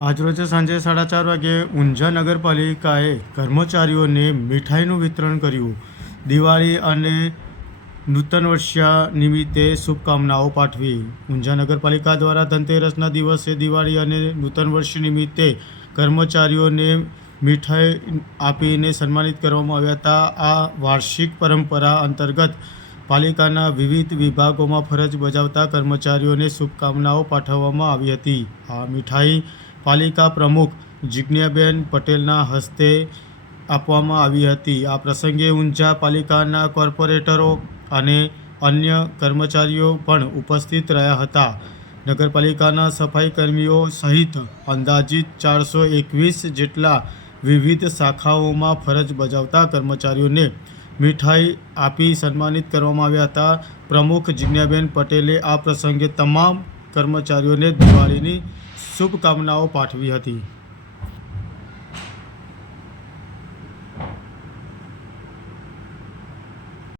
આજરોજ સાંજે સાડા ચાર વાગે ઊંઝા નગરપાલિકાએ કર્મચારીઓને મીઠાઈનું વિતરણ કર્યું. દિવાળી અને નૂતન વર્ષા નિમિત્તે શુભકામનાઓ પાઠવી. ઊંઝા નગરપાલિકા દ્વારા ધનતેરસના દિવસે દિવાળી અને નૂતન વર્ષ નિમિત્તે કર્મચારીઓને મીઠાઈ આપીને સન્માનિત કરવામાં આવ્યા હતા. આ વાર્ષિક પરંપરા અંતર્ગત પાલિકાના વિવિધ વિભાગોમાં ફરજ બજાવતા કર્મચારીઓને શુભકામનાઓ પાઠવવામાં આવી હતી. આ મીઠાઈ પાલિકા પ્રમુખ જિજ્ઞાબેન પટેલના હસ્તે આપવામાં આવી હતી. આ પ્રસંગે ઊંઝા પાલિકાના કોર્પોરેટરો અને અન્ય કર્મચારીઓ પણ ઉપસ્થિત રહ્યા હતા. નગરપાલિકાના સફાઈ કર્મીઓ સહિત અંદાજિત ચારસો એકવીસ જેટલા વિવિધ શાખાઓમાં ફરજ બજાવતા કર્મચારીઓને મીઠાઈ આપી સન્માનિત કરવામાં આવ્યા હતા. પ્રમુખ જિજ્ઞાબેન પટેલે આ પ્રસંગે તમામ કર્મચારીઓને દિવાળીની શુભકામનાઓ પાઠવી હતી.